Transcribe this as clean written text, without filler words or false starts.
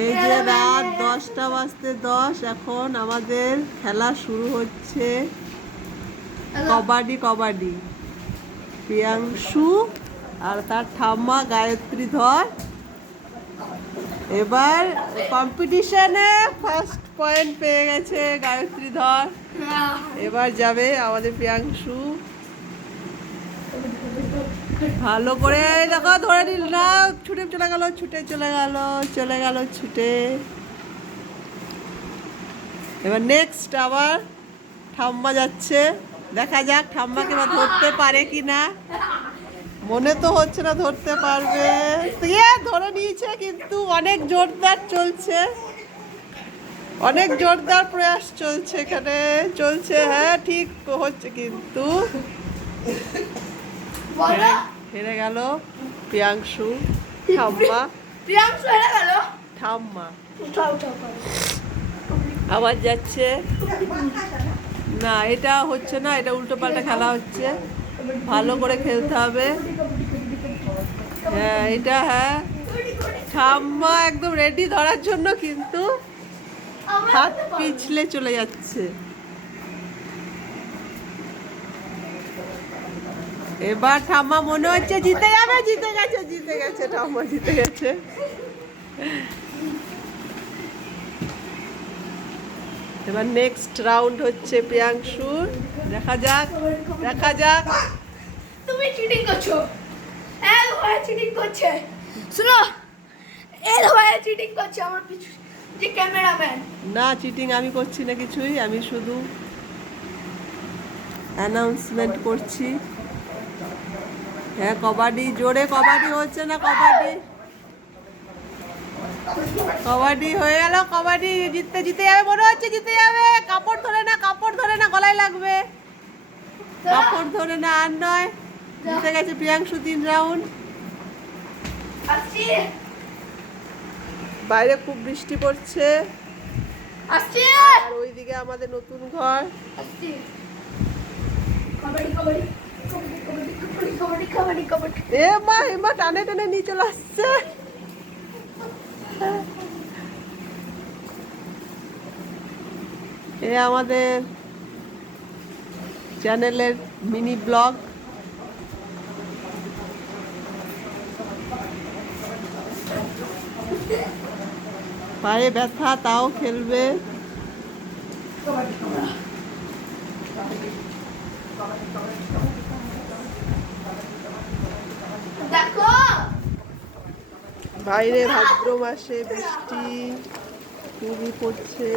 এই যে রাত 10:10 এখন আমাদের খেলা শুরু হচ্ছে। কবাডি কবাডি। প্রিয়াংশু আর তার ঠাম্মা গায়ত্রী ধর এবার কম্পিটিশনে ফার্স্ট পয়েন্ট পেয়ে গেছে গায়ত্রী ধর। এবার যাবে আমাদের প্রিয়াংশু। ভালো করে দেখো ধরে নিল না, ছুটে চলে গেল ছুটে। এবার নেক্সট আবার ঠাম্মা যাচ্ছে, দেখা যাক ঠাম্মাকে এবার ধরতে পারে কি না। মনে তো হচ্ছে না ধরতে পারবে। ধরে নিয়েছে কিন্তু অনেক জোরদার চলছে, অনেক জোরদার প্রয়াস চলছে এখানে চলছে। হ্যাঁ ঠিক হচ্ছে কিন্তু হেরে গেল প্রিয়াংশু। ঠাম্মা ঠাম্মা আবার যাচ্ছে না, এটা হচ্ছে না, এটা উল্টো পাল্টা খেলা হচ্ছে, ভালো করে খেলতে হবে। হ্যাঁ এটা হ্যাঁ ঠাম্মা একদম রেডি ধরার জন্য কিন্তু হাত পিছলে চলে যাচ্ছে। এবার ঠাম্মা মনে হচ্ছে জিতে যাবে, জিতে গেছে ঠাম্মা জিতে গেছে। এবার নেক্সট রাউন্ড হচ্ছে প্রিয়াংশুর, দেখা যাক। তুমি চিটিং করছো, এই ভাই চিটিং করছে, শুনো এই ভাই চিটিং করছে আমার পিছু যে ক্যামেরাম্যান। না চিটিং আমি করছি না কিছুই, আমি শুধু অ্যানাউন্সমেন্ট করছি। হ্যাঁ কবাডি জোরে, কবাডি হচ্ছে না, কবাডি হয়ে গেল। কবাডি জিতে যাবে মনে হচ্ছে, জিতে যাবে। কাপড় ধরে না গলায় লাগবে, কাপড় ধরে না আর নয়। জিতে গেছে প্রিয়াংশু 3 রাউন্ড। বাইরে খুব বৃষ্টি পড়ছে আর ওইদিকে আমাদের নতুন ঘর। এ মা টানে নিয়ে চলে আসছে। এ আমাদের চ্যানেলের মিনি ব্লগ। পায়ে ব্যথা তাও খেলবে। বাইরে ভাদ্র মাসে বৃষ্টি খুবই পড়ছে।